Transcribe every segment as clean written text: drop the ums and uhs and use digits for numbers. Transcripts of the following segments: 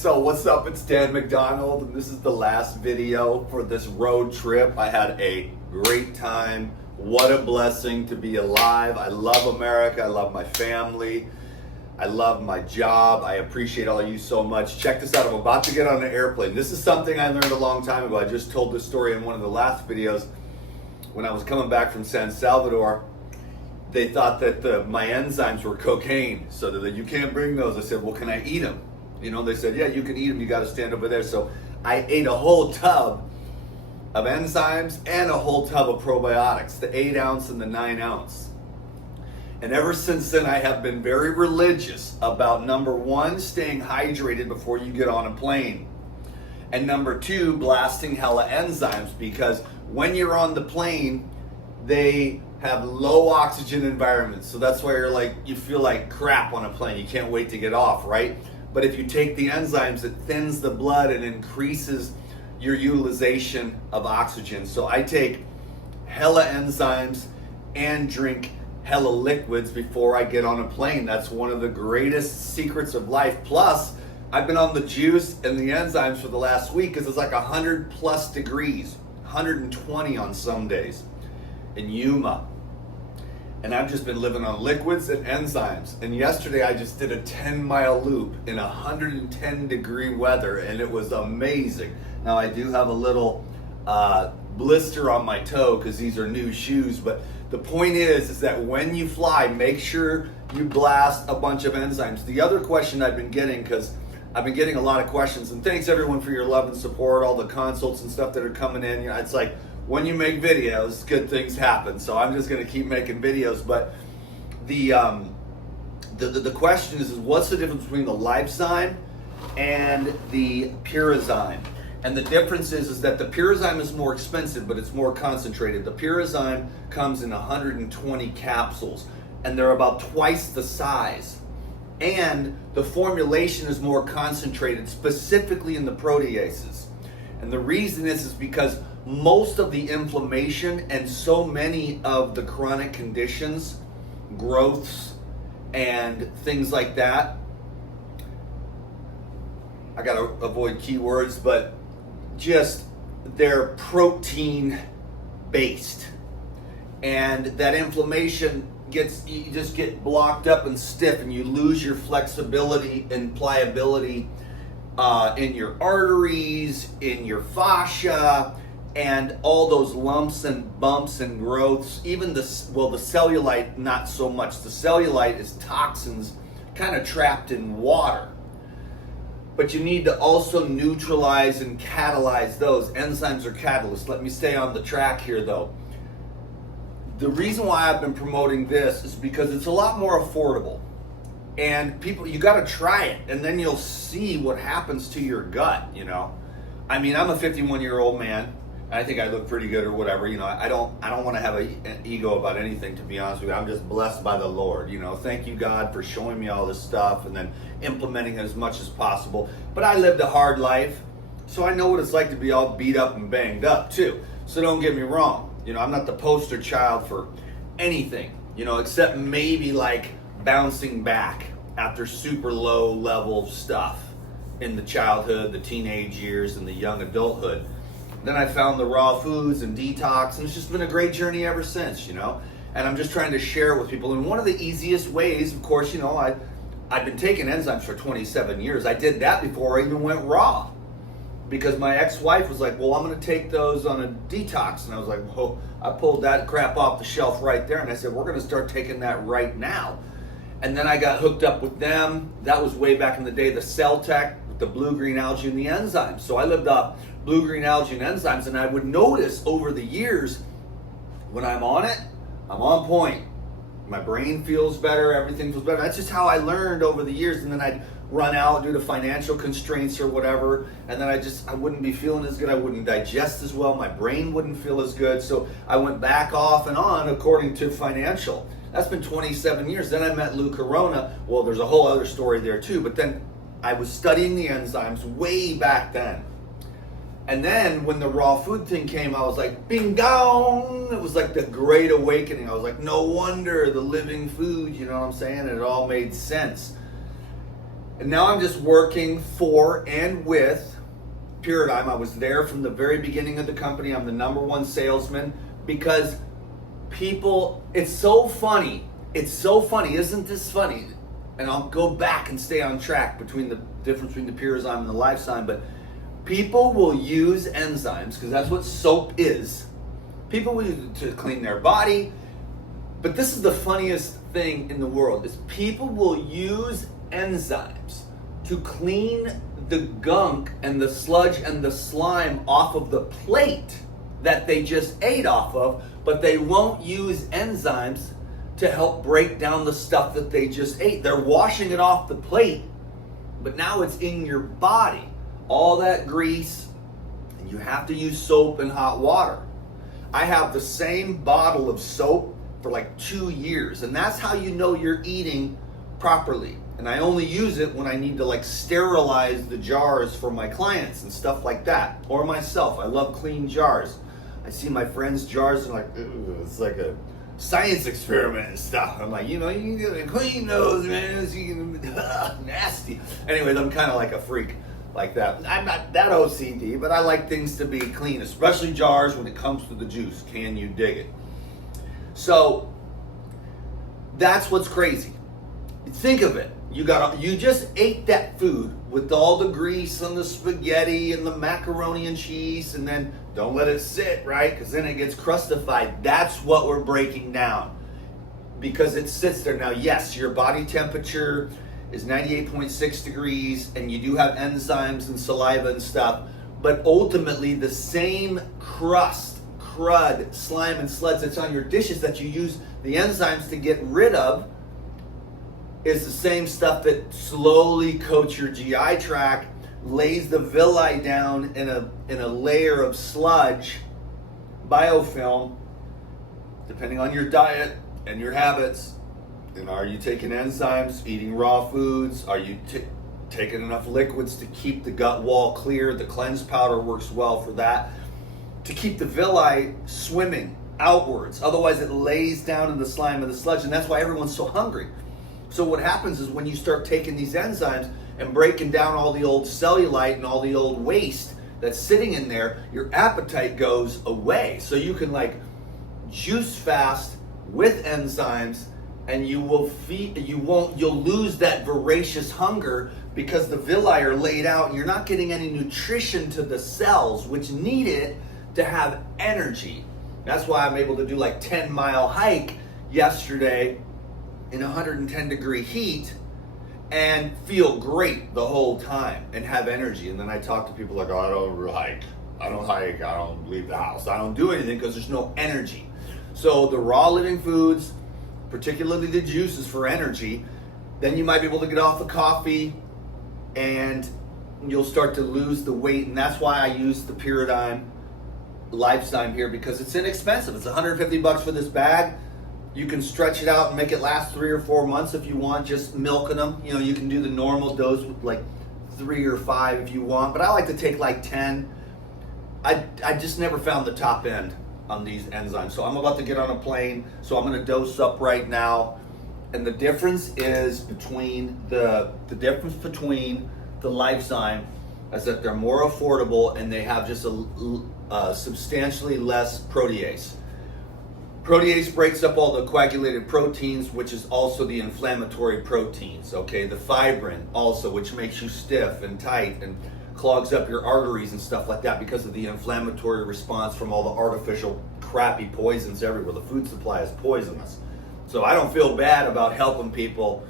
So what's up, it's Dan McDonald, and this is the last video for this road trip. I had a great time. What a blessing to be alive. I love America, I love my family, I love my job. I appreciate all of you so much. Check this out, I'm about to get on an airplane. This is something I learned a long time ago. I just told this story in one of the last videos. When I was coming back from San Salvador, they thought that my enzymes were cocaine, so that you can't bring those. I said, well, can I eat them? You know, they said, yeah, you can eat them, you got to stand over there. So I ate a whole tub of enzymes and a whole tub of probiotics, the 8 ounce and the 9 ounce. And ever since then, I have been very religious about, number one, staying hydrated before you get on a plane. And number two, blasting hella enzymes, because when you're on the plane, they have low oxygen environments. So that's why you feel like crap on a plane. You can't wait to get off, right? But if you take the enzymes, it thins the blood and increases your utilization of oxygen. So I take hella enzymes and drink hella liquids before I get on a plane. That's one of the greatest secrets of life. Plus, I've been on the juice and the enzymes for the last week because it's like 100+ degrees, 120 on some days in Yuma. And I've just been living on liquids and enzymes. And yesterday I just did a 10-mile loop in 110 degree weather, and it was amazing. Now I do have a little blister on my toe because these are new shoes, but the point is that when you fly, make sure you blast a bunch of enzymes. The other question I've been getting, because I've been getting a lot of questions, and thanks everyone for your love and support, all the consults and stuff that are coming in. You know, it's like, when you make videos, good things happen. So I'm just going to keep making videos. But the question is what's the difference between the Lipozyme and the Purazyme? And the difference is that the Purazyme is more expensive, but it's more concentrated. The Purazyme comes in 120 capsules, and they're about twice the size. And the formulation is more concentrated, specifically in the proteases. And the reason is because most of the inflammation and so many of the chronic conditions, growths, and things like that, I gotta avoid keywords, but just they're protein based. And that inflammation you just get blocked up and stiff, and you lose your flexibility and pliability in your arteries, in your fascia, and all those lumps and bumps and growths. Even the cellulite, not so much. The cellulite is toxins kind of trapped in water. But you need to also neutralize and catalyze those. Enzymes are catalysts. Let me stay on the track here though. The reason why I've been promoting this is because it's a lot more affordable. And people, you got to try it, and then you'll see what happens to your gut, you know. I mean, I'm a 51-year-old man. I think I look pretty good or whatever, you know. I don't want to have an ego about anything, to be honest with you. I'm just blessed by the Lord, you know. Thank you, God, for showing me all this stuff and then implementing it as much as possible. But I lived a hard life, so I know what it's like to be all beat up and banged up too. So don't get me wrong. You know, I'm not the poster child for anything, you know, except maybe like bouncing back after super low level stuff in the childhood, the teenage years, and the young adulthood. Then I found the raw foods and detox, and it's just been a great journey ever since, you know. And I'm just trying to share it with people. And one of the easiest ways, of course, you know, I've been taking enzymes for 27 years. I did that before I even went raw, because my ex-wife was like, well, I'm going to take those on a detox. And I was like, well, I pulled that crap off the shelf right there. And I said, we're going to start taking that right now. And then I got hooked up with them. That was way back in the day, the Cell Tech, with the blue-green algae and the enzymes. So I lived off blue-green algae and enzymes, and I would notice over the years, when I'm on it, I'm on point. My brain feels better, everything feels better. That's just how I learned over the years. And then I'd run out due to financial constraints or whatever, and then I wouldn't be feeling as good. I wouldn't digest as well. My brain wouldn't feel as good. So I went back off and on according to financial. That's been 27 years. Then I met Lou Corona. Well, there's a whole other story there too, but then I was studying the enzymes way back then. And then when the raw food thing came, I was like, bing gong! It was like the great awakening. I was like, no wonder the living food, you know what I'm saying? And it all made sense. And now I'm just working for and with Paradigm. I was there from the very beginning of the company. I'm the #1 salesman because people, it's so funny. It's so funny. Isn't this funny? And I'll go back and stay on track between the difference between the Paradigm and the Lifezyme. But people will use enzymes because that's what soap is. People will use it to clean their body. But this is the funniest thing in the world is people will use enzymes to clean the gunk and the sludge and the slime off of the plate that they just ate off of, but they won't use enzymes to help break down the stuff that they just ate. They're washing it off the plate, but now it's in your body. All that grease, and you have to use soap and hot water. I have the same bottle of soap for like 2 years, and that's how you know you're eating properly. And I only use it when I need to like sterilize the jars for my clients and stuff like that, or myself. I love clean jars. I see my friends' jars and like, it's like a science experiment and stuff. I'm like, you can clean those, man. Nasty. Anyways, I'm kind of like a freak like that. I'm not that OCD, but I like things to be clean, especially jars when it comes to the juice. Can you dig it? So that's what's crazy. Think of it. You just ate that food with all the grease and the spaghetti and the macaroni and cheese, and then don't let it sit, right? Because then it gets crustified. That's what we're breaking down because it sits there. Now, yes, your body temperature is 98.6 degrees, and you do have enzymes and saliva and stuff, but ultimately the same crud, slime, and sludge that's on your dishes that you use the enzymes to get rid of is the same stuff that slowly coats your GI tract, lays the villi down in a layer of sludge, biofilm, depending on your diet and your habits. And are you taking enzymes, eating raw foods? Are you taking enough liquids to keep the gut wall clear? The cleanse powder works well for that. To keep the villi swimming outwards. Otherwise it lays down in the slime and the sludge, and that's why everyone's so hungry. So what happens is when you start taking these enzymes and breaking down all the old cellulite and all the old waste that's sitting in there, your appetite goes away. So you can like juice fast with enzymes, and you'll lose that voracious hunger because the villi are laid out and you're not getting any nutrition to the cells which need it to have energy. That's why I'm able to do like 10-mile hike yesterday in 110 degree heat and feel great the whole time and have energy. And then I talk to people like, oh, I don't hike, I don't leave the house, I don't do anything because there's no energy. So the raw living foods, particularly the juices for energy, then you might be able to get off the coffee and you'll start to lose the weight. And that's why I use the Paradigm Lifezyme here, because it's inexpensive. It's $150 for this bag. You can stretch it out and make it last 3 or 4 months if you want, just milking them. You can do the normal dose with like 3 or 5 if you want, but I like to take like 10. I just never found the top end on these enzymes. So I'm about to get on a plane, so I'm gonna dose up right now. And the difference is between the Lifezyme is that they're more affordable and they have just a substantially less protease. Protease breaks up all the coagulated proteins, which is also the inflammatory proteins, okay? The fibrin also, which makes you stiff and tight and clogs up your arteries and stuff like that because of the inflammatory response from all the artificial crappy poisons everywhere. The food supply is poisonous. So I don't feel bad about helping people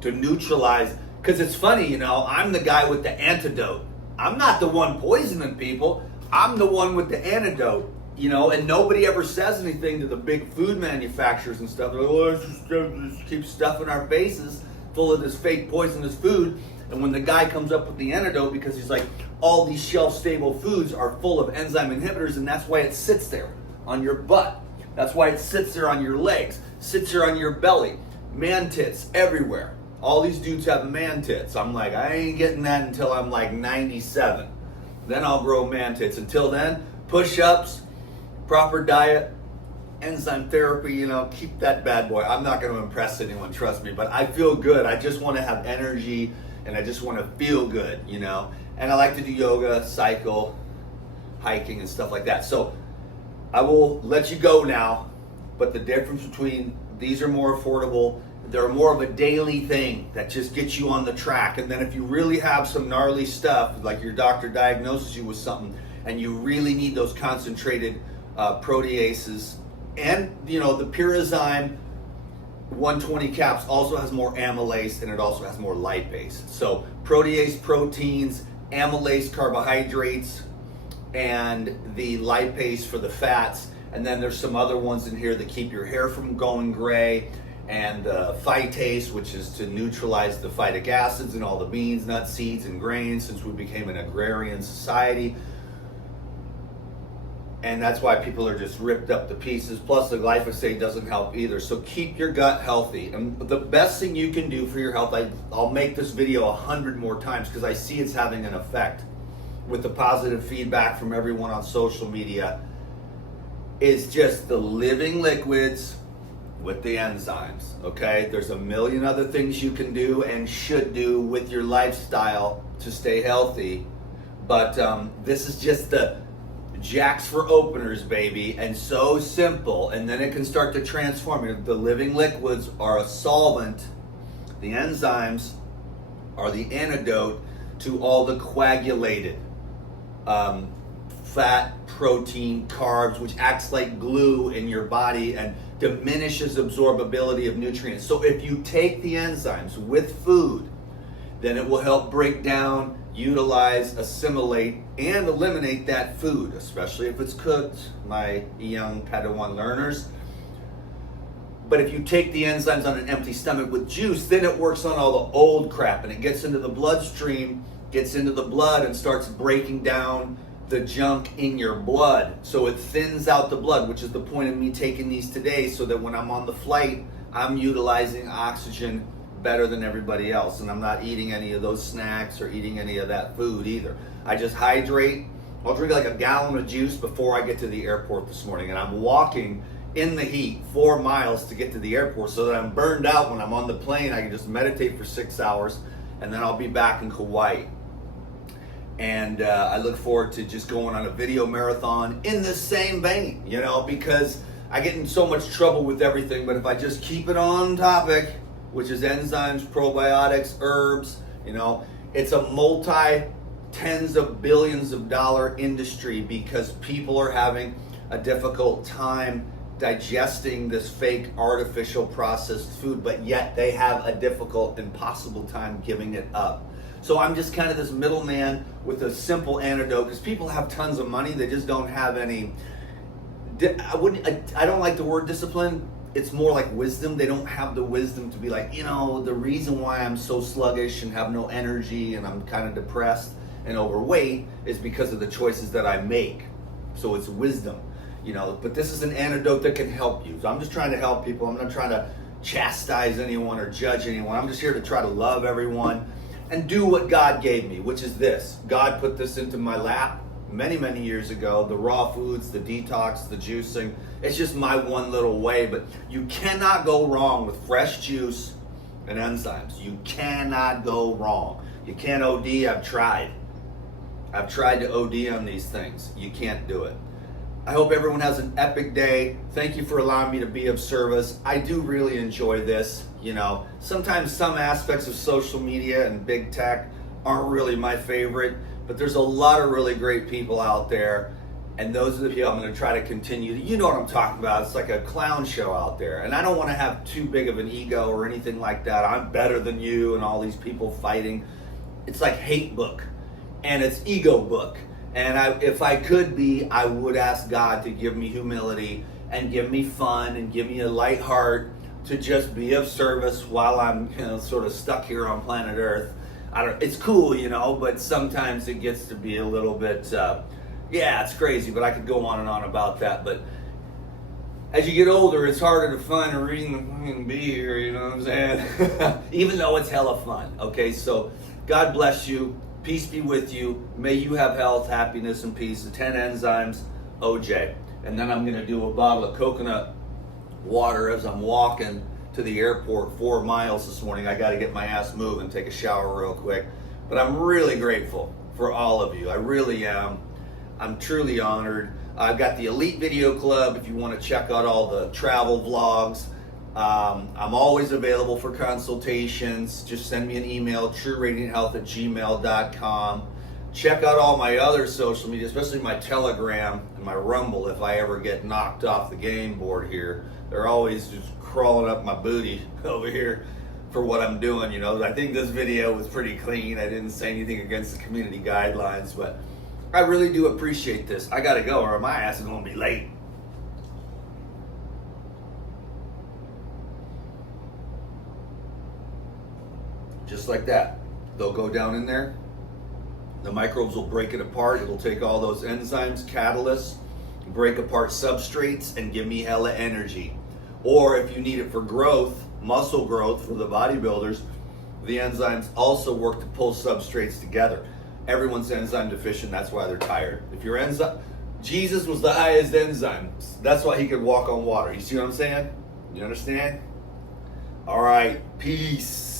to neutralize, because it's funny, I'm the guy with the antidote. I'm not the one poisoning people. I'm the one with the antidote. And nobody ever says anything to the big food manufacturers and stuff. They're like, well, let's just keep stuffing our faces full of this fake poisonous food. And when the guy comes up with the antidote, because he's like, all these shelf-stable foods are full of enzyme inhibitors, and that's why it sits there on your butt. That's why it sits there on your legs, sits there on your belly, man tits everywhere. All these dudes have man tits. I'm like, I ain't getting that until I'm like 97. Then I'll grow man tits. Until then, push-ups, proper diet, enzyme therapy, keep that bad boy. I'm not going to impress anyone, trust me, but I feel good. I just want to have energy and I just want to feel good, you know. And I like to do yoga, cycle, hiking, and stuff like that. So I will let you go now, but the difference between these are more affordable. They're more of a daily thing that just gets you on the track. And then if you really have some gnarly stuff, like your doctor diagnoses you with something, and you really need those concentrated proteases, and you know, the pure enzyme 120 caps also has more amylase, and it also has more lipase. So protease proteins, amylase carbohydrates, and the lipase for the fats. And then there's some other ones in here that keep your hair from going gray, and phytase, which is to neutralize the phytic acids in all the beans, nuts, seeds, and grains, since we became an agrarian society. And that's why people are just ripped up to pieces. Plus the glyphosate doesn't help either. So keep your gut healthy. And the best thing you can do for your health, I'll make this video 100 more times because I see it's having an effect with the positive feedback from everyone on social media, is just the living liquids with the enzymes, okay? There's a million other things you can do and should do with your lifestyle to stay healthy. But this is just the jacks for openers, baby, and so simple. And then it can start to transform. The living liquids are a solvent. The enzymes are the antidote to all the coagulated fat, protein, carbs, which acts like glue in your body and diminishes absorbability of nutrients. So if you take the enzymes with food, then it will help break down, utilize, assimilate, and eliminate that food, especially if it's cooked, my young Padawan learners. But if you take the enzymes on an empty stomach with juice, then it works on all the old crap, and it gets into the bloodstream, gets into the blood, and starts breaking down the junk in your blood. So it thins out the blood, which is the point of me taking these today, so that when I'm on the flight, I'm utilizing oxygen better than everybody else, and I'm not eating any of those snacks or eating any of that food either. I just hydrate. I'll drink like a gallon of juice before I get to the airport this morning, and I'm walking in the heat 4 miles to get to the airport so that I'm burned out when I'm on the plane. I can just meditate for 6 hours, and then I'll be back in Kauai. And I look forward to just going on a video marathon in this same vein, you know, because I get in so much trouble with everything, but if I just keep it on topic, which is enzymes, probiotics, herbs, you know, it's a multi-tens of billions of dollar industry because people are having a difficult time digesting this fake artificial processed food, but yet they have a difficult, impossible time giving it up. So I'm just kind of this middleman with a simple antidote, because people have tons of money, they just don't have any, I don't like the word discipline. It's more like wisdom. They don't have the wisdom to be like, you know, the reason why I'm so sluggish and have no energy and I'm kind of depressed and overweight is because of the choices that I make. So it's wisdom, you know, but this is an antidote that can help you. So I'm just trying to help people. I'm not trying to chastise anyone or judge anyone. I'm just here to try to love everyone and do what God gave me, which is this. God put this into my lap many, many years ago. The raw foods, the detox, the juicing. It's just my one little way, but you cannot go wrong with fresh juice and enzymes. You cannot go wrong. You can't OD. I've tried to OD on these things. You can't do it. I hope everyone has an epic day. Thank you for allowing me to be of service. I do really enjoy this. You know, sometimes some aspects of social media and big tech aren't really my favorite, but there's a lot of really great people out there, and those are the people I'm going to try to continue. You know what I'm talking about. It's like a clown show out there, and I don't want to have too big of an ego or anything like that. I'm better than you and all these people fighting. It's like hate book, and it's ego book. And if I could be, I would ask God to give me humility and give me fun and give me a light heart to just be of service while I'm, you know, sort of stuck here on planet Earth. It's cool, you know, but sometimes it gets to be a little bit, yeah, it's crazy, but I could go on and on about that. But as you get older, it's harder to find a reason to fucking be here, you know what I'm saying? Even though it's hella fun, okay? So God bless you. Peace be with you. May you have health, happiness, and peace. The 10 enzymes, OJ. And then I'm going to do a bottle of coconut water as I'm walking to the airport 4 miles this morning. I got to get my ass moving, take a shower real quick. But I'm really grateful for all of you. I really am. I'm truly honored. I've got the Elite Video Club if you want to check out all the travel vlogs. I'm always available for consultations. Just send me an email, trueradianthealth@gmail.com. Check out all my other social media, especially my Telegram and my Rumble if I ever get knocked off the game board here. They're always just crawling up my booty over here for what I'm doing, you know. I think this video was pretty clean. I didn't say anything against the community guidelines, but I really do appreciate this. I gotta go or my ass is gonna be late. Just like that. They'll go down in there. The microbes will break it apart. It'll take all those enzymes, catalysts, break apart substrates, and give me hella energy. Or if you need it for growth, muscle growth for the bodybuilders, the enzymes also work to pull substrates together. Everyone's enzyme deficient, that's why they're tired. If your enzyme, Jesus was the highest enzyme. That's why he could walk on water. You see what I'm saying? You understand? All right, peace.